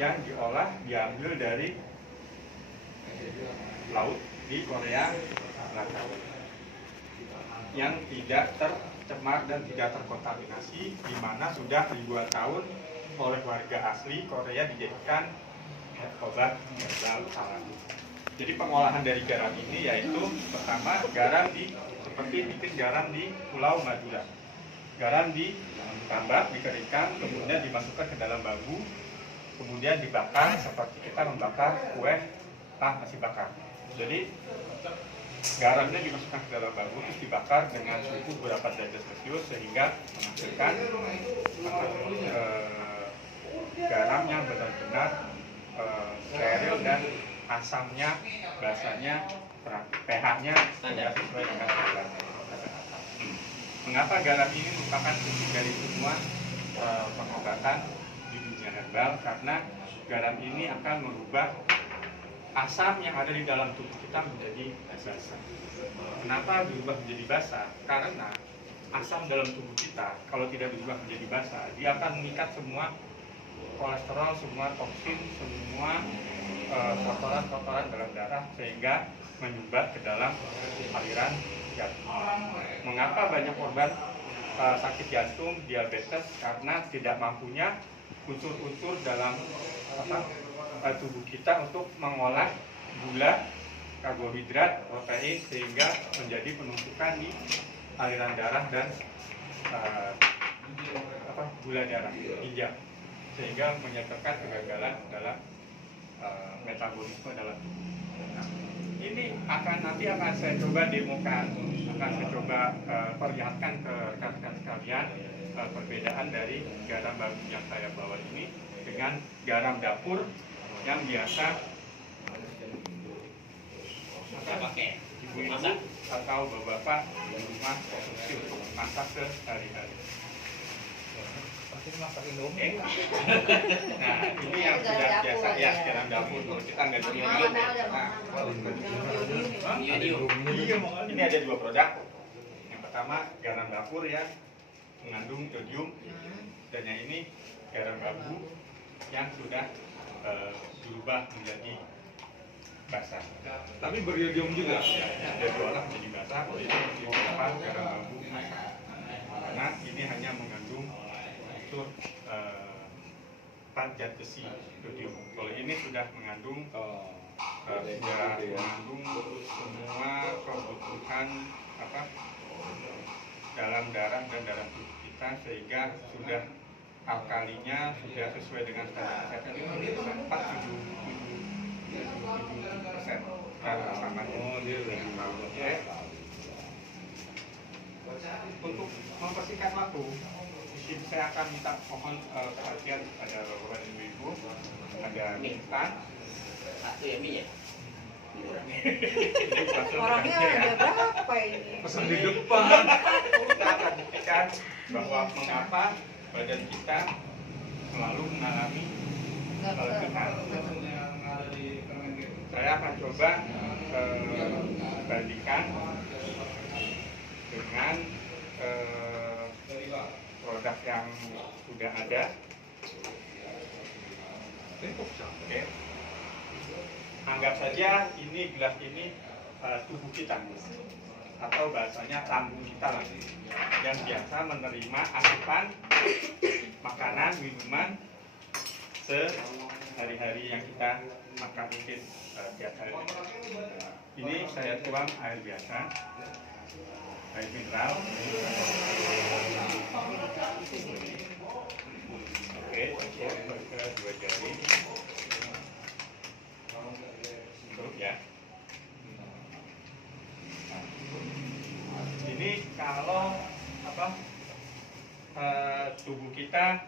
yang diolah diambil dari laut di Korea Selatan yang tidak tercemar dan tidak terkontaminasi, di mana sudah ribuan tahun oleh warga asli Korea dijadikan obat herbal alami. Jadi pengolahan dari garam ini yaitu pertama garam seperti bikin garam di Pulau Madura. Garam ditambah, dikeringkan, kemudian dimasukkan ke dalam bambu, kemudian dibakar seperti kita membakar kue nasi bakar. Jadi garamnya dimasukkan ke dalam bambu terus dibakar dengan suhu beberapa derajat Celcius sehingga menghasilkan garam yang benar-benar steril dan asamnya, basanya, pH-nya tidak sesuai dengan standar. Mengapa garam ini merupakan kunci dari semua pengobatan di dunia herbal? Karena garam ini akan merubah asam yang ada di dalam tubuh kita menjadi basah. Kenapa berubah menjadi basah? Karena asam dalam tubuh kita kalau tidak berubah menjadi basah, dia akan mengikat semua kolesterol, semua toksin, semua kotoran-kotoran dalam darah sehingga menyumbat ke dalam aliran jantung. Mengapa banyak korban sakit jantung, diabetes? Karena tidak mampunya unsur-unsur dalam tubuh kita untuk mengolah gula, karbohidrat, protein sehingga menjadi penumpukan di aliran darah dan gula darah, ginjal, sehingga menyebabkan kegagalan dalam metabolisme dalam tubuh. Nah, ini nanti akan saya coba demokan, akan saya coba perlihatkan ke rekan-rekan sekalian perbedaan dari garam baru yang saya bawa ini dengan garam dapur yang biasa ibu-ibu atau bapak-bapak di rumah konsumsi untuk masak sehari-hari. Masak Indomie. Nah, ini yang sudah biasa ya garam dapur. Kita nggak dulu. Ini ada dua produk. Yang pertama garam dapur ya, mengandung iodium, dan yang ini garam bambu yang sudah berubah menjadi basah. Tapi beriodium juga. Dia diolah menjadi basah. Kalau ini merupakan garam bambu basah. Karena ini hanya mengandung unsur zat besi iodium. Kalau ini sudah mengandung semua kebutuhan dalam darah dan dalam tubuh kita sehingga sudah alkalinya sudah sesuai dengan standar kesehatan ini 4-7% Untuk mempersingkat waktu, saya akan minta mohon perhatian pada bapak dan ibu. Ada instan satu ya Mi ya. Orangnya ada berapa ini? Pesan di depan. Kita akan buktikan bahwa mengapa badan kita selalu mengalami keletihan. Saya akan coba bandingkan dengan produk yang sudah ada. Oke. Anggap saja ini gelas ini tubuh kita atau bahasanya lambung kita lah, yang biasa menerima asupan makanan, minuman sehari-hari yang kita makan mungkin tiap hari. Ini saya tuang air biasa, air mineral. Oke, saya dua jari. Cukup ya. Ini kalau tubuh kita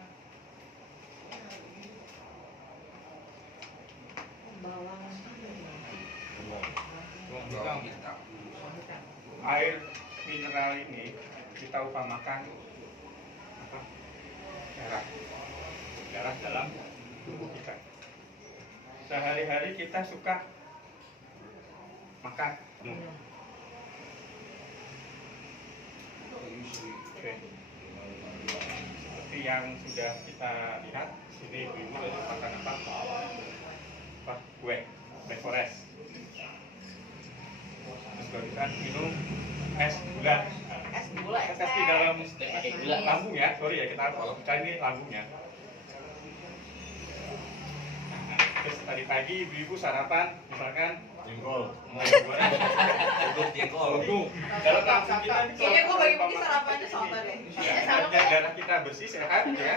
air mineral ini kita upamakan darah dalam tubuh kita. Sehari-hari kita suka makan. Oke. Seperti yang sudah kita lihat, sini ibu-ibu lagi makan apa? akan minum es gula. Es gula, es Tes di dalam gula. lambung ya, sorry ya kita kalau pecah ini lambungnya. Nah, terus tadi pagi ibu-ibu sarapan misalkan Jengkol. jengkol. Dalam lambung kita Kayaknya gue bagi-bagi sarapannya sama deh. darah kita bersih sehat ya.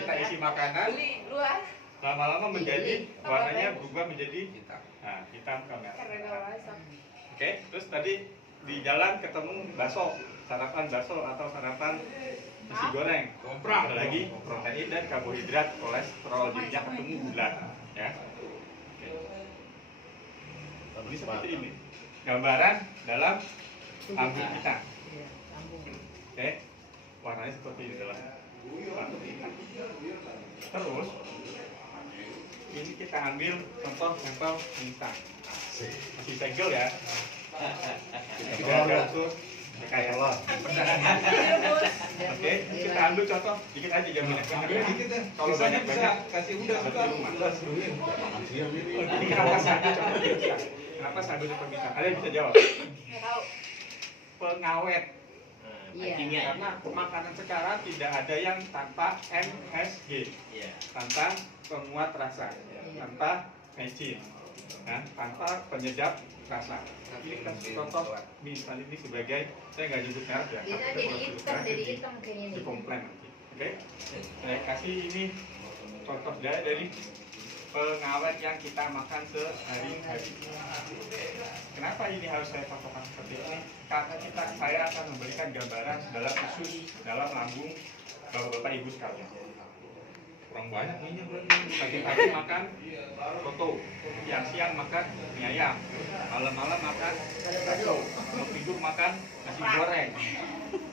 Kita isi makanan, Beli lu ah. lama-lama menjadi warnanya berubah menjadi hitam. Nah, hitam ke merah. Oke, terus tadi di jalan ketemu bakso, sarapan bakso atau sarapan nasi goreng. Komprak. Ada lagi protein dan karbohidrat, kolesterol, jadinya ketemu gula, ya. Oke. Ini seperti ini. Gambaran dalam lambung kita. Oke. Warnanya seperti ini dalam lambung kita. Terus ini kita ambil contoh sampel instan. Masih segel ya. Tidak ada unsur rekayasa. Oke, kita ambil contoh dikit aja jamnya. Kalau banyak kasih udah suka. ini kenapa sambil contoh bisa? Kenapa sambil contoh bisa? Ada yang bisa jawab? Nggak tahu. Pengawet. Iya. Karena makanan sekarang tidak ada yang tanpa MSG, Iya. tanpa penguat rasa, tanpa mecin, tanpa penyedap rasa. Ini kan contoh misal ini sebagai saya nggak nyebut merek ya. Bisa tapi jadi hitam, jadi hitam kayaknya di nih. komplain nanti. Oke, saya kasih ini contoh dari pengawet yang kita makan sehari-hari. Kenapa ini harus saya contohkan seperti ini? Karena saya akan memberikan gambaran dalam khusus dalam lambung bapak-bapak ibu sekalian. Kurang banyak minyak Pagi-pagi makan soto, siang-siang makan mie ayam, malam-malam makan bakso, mau tidur makan nasi goreng,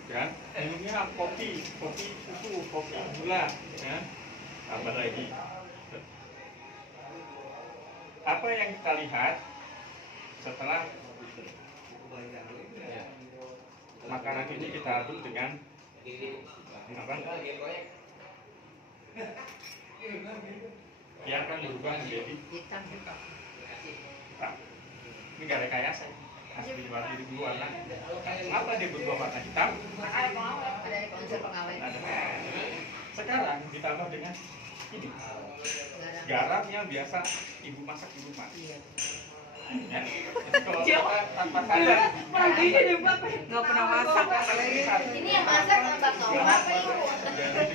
kan? Minumnya kopi susu, kopi gula, ya. Tambah lagi. Apa yang kita lihat setelah makanan ini kita aduk dengan apa? Dia akan berubah menjadi Hitam. hitam. Ini nggak rekayasa, asli warna. Kenapa dia berubah warna hitam? Ada unsur pengawet. Ada. Sekarang ditambah dengan ini Garam. garam yang biasa ibu masak di rumah. Iya. Ya. Jadi kalau kita tanpa sadar, Nggak pernah masak. Ini yang masak tambah kamu apa ibu?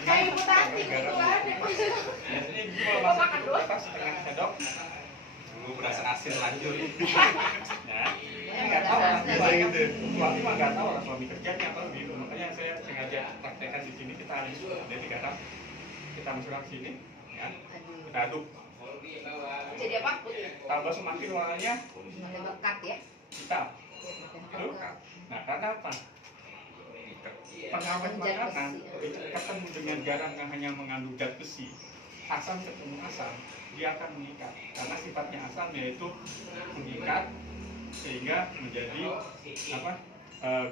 kayak Ibu Tati gitu kan. Biasanya ibu kalau masak di atas setengah sendok, Lu berasa asin lanjut. ya. Ini nggak tahu orang tua gitu. Suami mah nggak tahu orang suami kerjanya apa gitu. Makanya saya sengaja praktekkan di sini kita aduk dari garam, kita masukkan ke sini, ya. Kita aduk. Jadi apa? Putih. Tambah semakin warnanya Semakin lekat ya. hitam. Tuh. Nah, karena apa? Pengawet makanan ketemu dengan garam yang hanya mengandung zat besi, asam ketemu asam, dia akan mengikat. Karena sifatnya asam yaitu mengikat sehingga menjadi apa?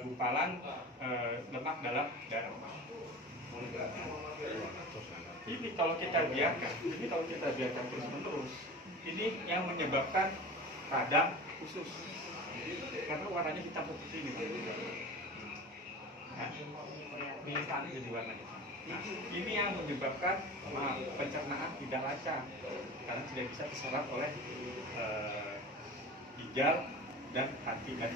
Gumpalan lemak dalam darah. Ini kalau kita biarkan terus-menerus, ini yang menyebabkan radang usus. Karena warnanya hitam seperti ini. Nah, ini tadi jadi warna hitam. Nah, ini yang menyebabkan pencernaan tidak lancar karena tidak bisa diserap oleh ginjal dan hati dan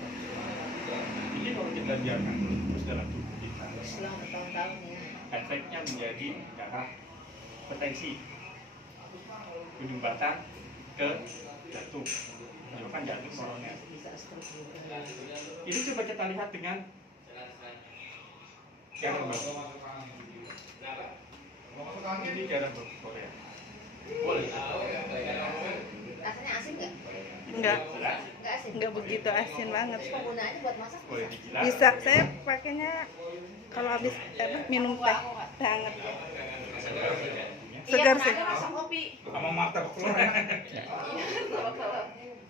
ini kalau kita biarkan terus dalam tubuh kita, Selama bertahun-tahun ya. efeknya menjadi darah potensi penyumbatan ke jantung, menyebabkan jantung koroner. Bisa stroke juga. Ini coba kita lihat dengan garam baku. Ini garam baku Korea. Boleh. Rasanya asin nggak? Enggak, Nggak asin. enggak begitu asin banget. Penggunaannya buat masak Boleh bisa. digilas. Bisa, saya pakainya kalau habis minum teh hangat. Segar sih. Iya, rasa kopi. Sama martabak telur.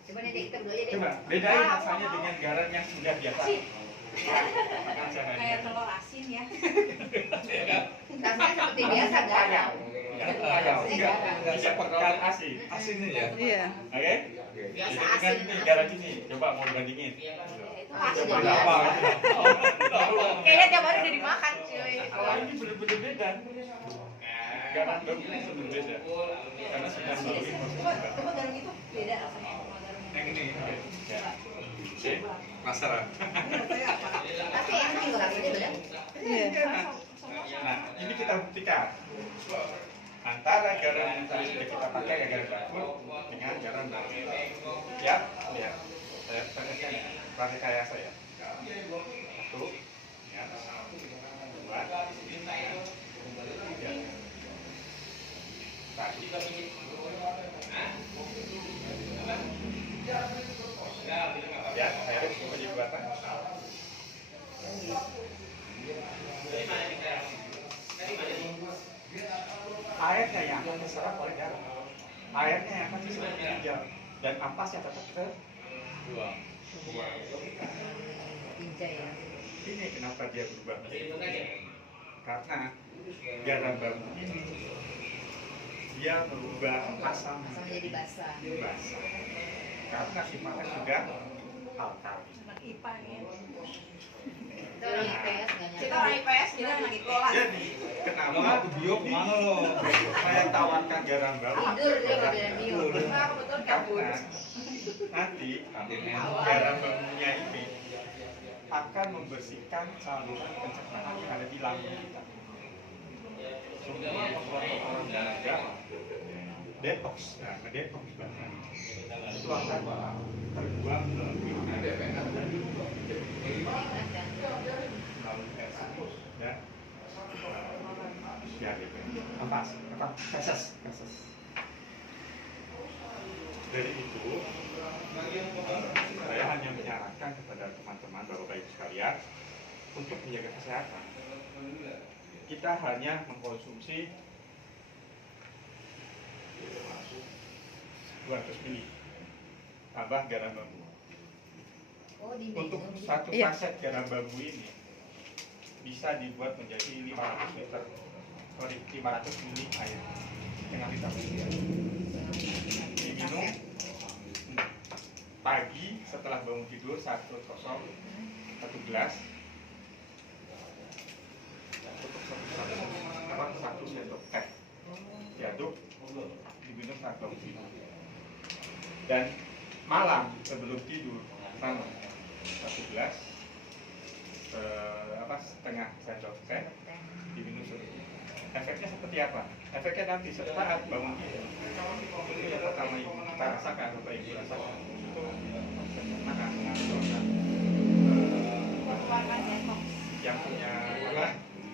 Coba nih kita dulu aja deh. Coba bedain rasanya dengan garam yang sudah biasa. Kayak telur asin ya. Rasanya seperti biasa garam. Enggak sepekan asin. Asinnya ya. Iya. Oke? Biasa Jadi kan asin. ini garam ini, coba mau dibandingin. Itu asin Coba ya. apa? Kayaknya tiap hari udah dimakan cuy. Kalau ini bener-bener beda. Garam bambu ini bener beda. Karena sudah melalui proses pembakaran. Coba garam itu beda rasanya. Yang ini Ya. Oke. penasaran. Tapi enak juga rasanya beda. Iya. Nah, ini kita buktikan antara garam yang tadi sudah kita pakai ya garam dapur dengan garam bambu. Ya, lihat. Saya pakai kayak saya. Satu, ya. Dua, tiga. Tadi. Ya, saya coba dibuatkan. Airnya yang akan diserap oleh garam. Airnya yang akan diserap oleh garam. Dan ampasnya tetap terbuang. Pinjai ya. Ini kenapa dia berubah menjadi karena garam bambu ini dia merubah asam Asam menjadi basah. basah. Karena sifatnya sudah alkali. IPA nih. Kita orang IPS nggak Kita nyangka. orang IPS, kita anak IPA. Jadi Kenapa kenapa tuh bio kemana lo? saya tawarkan garam bambu? Tidur dia nggak beda bio. Nah, kebetulan kabur. Karena nanti garam bambunya ini akan membersihkan saluran pencernaan yang ada di lambung kita. Semua kotoran dalam garam detox, nah ngedetox bahan itu akan terbuang melalui melalui feses dan feses. Dari itu saya hanya menyarankan kepada teman-teman bapak ibu sekalian untuk menjaga kesehatan. Kita hanya mengkonsumsi 200 ml tambah garam bambu. Oh, di Untuk minum. satu Iya. saset garam bambu ini bisa dibuat menjadi 500 liter, sorry 500 ml air dengan liter. Diminum pagi setelah bangun tidur saat perut kosong 1 gelas. Untuk satu sendok teh diaduk diminum saat bangun tidur. Dan malam sebelum tidur sama 1 gelas setengah sendok teh diminum seperti. Efeknya seperti apa? Efeknya nanti setelah bangun tidur itu yang pertama ibu kita rasakan atau ibu rasakan itu pencernaan yang punya apa?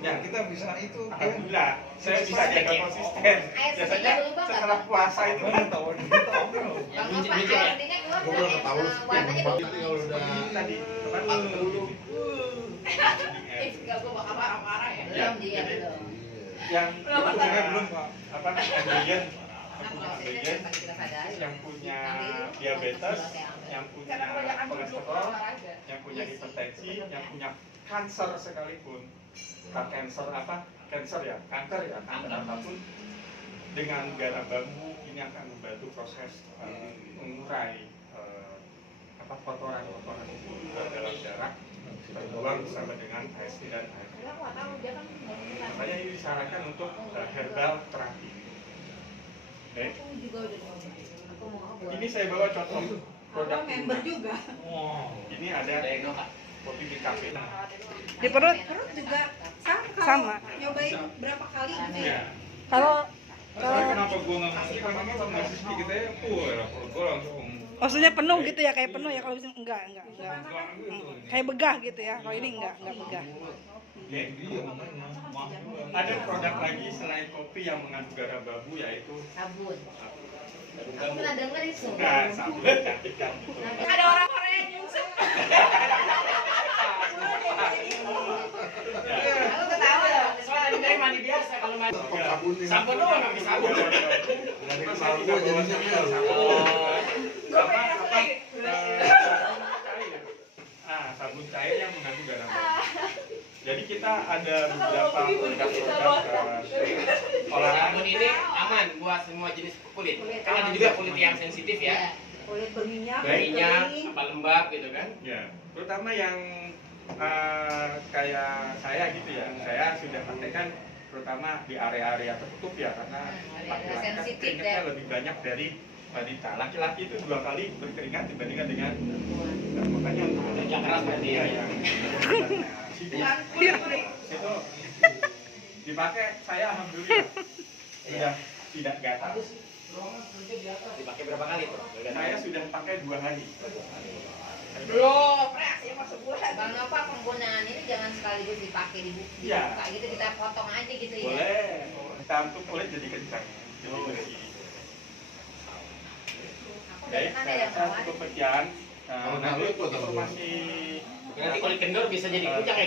Ya kita bisa itu. Alhamdulillah, saya bisa jaga konsisten. Biasanya setelah puasa itu kan Tahu. Bang Nova, air pentingnya keluar Gue nggak udah ya? tahu Warnanya sih, berubah. kalau udah tadi Enggak, gue bakal marah-marah ya. Belum dia Jadi, belum. yang Belum, punya belum, Pak. apa ambien, Konsisten tanpa kita sadari. yang punya diabetes, yang punya Karena kebanyakan duduk kolesterol, olahraga. yang punya hipertensi, yang punya kanker sekalipun, kanker kanker apapun, dengan garam bambu ini akan membantu proses mengurai kotoran itu dalam darah terbuang bersama dengan AST dan AST. Dia nggak tahu, dia kan nggak minat. Makanya ini disarankan untuk herbal terapi. Oke. Aku juga udah mau. Aku mau buat. Ini saya bawa contoh produk member rumah. juga. Ini ada kopi di kafe. Di perut Perut juga sama. Nyobain berapa kali gitu ya? Ya. Kalau Tapi kenapa gue nggak ngasih? Karena kalau ngasih sedikit aja, perut gue langsung. maksudnya penuh gitu ya, kayak penuh ya. Kalau misalnya enggak. Enggak gitu. Kayak begah gitu ya. Kalau ini enggak begah. Oke. Iya makanya. Maaf juga. Ada produk lagi selain kopi yang mengandung garam bambu yaitu Sabun. Aku pernah denger itu. sabun kecantikan gitu. Ada orang Korea yang nyungsep. Aku ketawa loh. Soalnya dari mandi biasa kalau mandi. sabun ini. Sabun doang nggak bisa sabun. Dari Terus kepala saya gue juga bawa jadinya sabun cair. Sabun cair yang mengandung garam bambu. Jadi kita ada beberapa produk-produk olahraga. Sabun ini aman buat semua jenis kulit. Kan ada juga kulit yang sensitif ya. Kulit berminyak, Minyak, apa lembab gitu kan. Ya, terutama yang kayak saya gitu ya. Saya sudah praktekkan terutama di area-area tertutup ya, karena laki-laki kan sensitif, keringatnya ya. lebih banyak dari wanita. Laki-laki itu 2 kali berkeringat dibandingkan dengan makanya Kerja keras berarti ya. yang itu dipakai, saya alhamdulillah sudah tidak gatal. Dipakai berapa kali tuh? Saya sudah pakai 2 hari. belum reaksi masuk bulan. Bang Nova, penggunaan ini jangan sekaligus dipakai di buku. Iya. Kayak gitu kita potong aja gitu ya. Boleh. Kita untuk kulit jadi kencang. Jadi bersih. Aku Baik, kan saya ada rasa cukup sekian. Kalau Nanti tahu, informasi Nanti kulit kendor bisa jadi kucing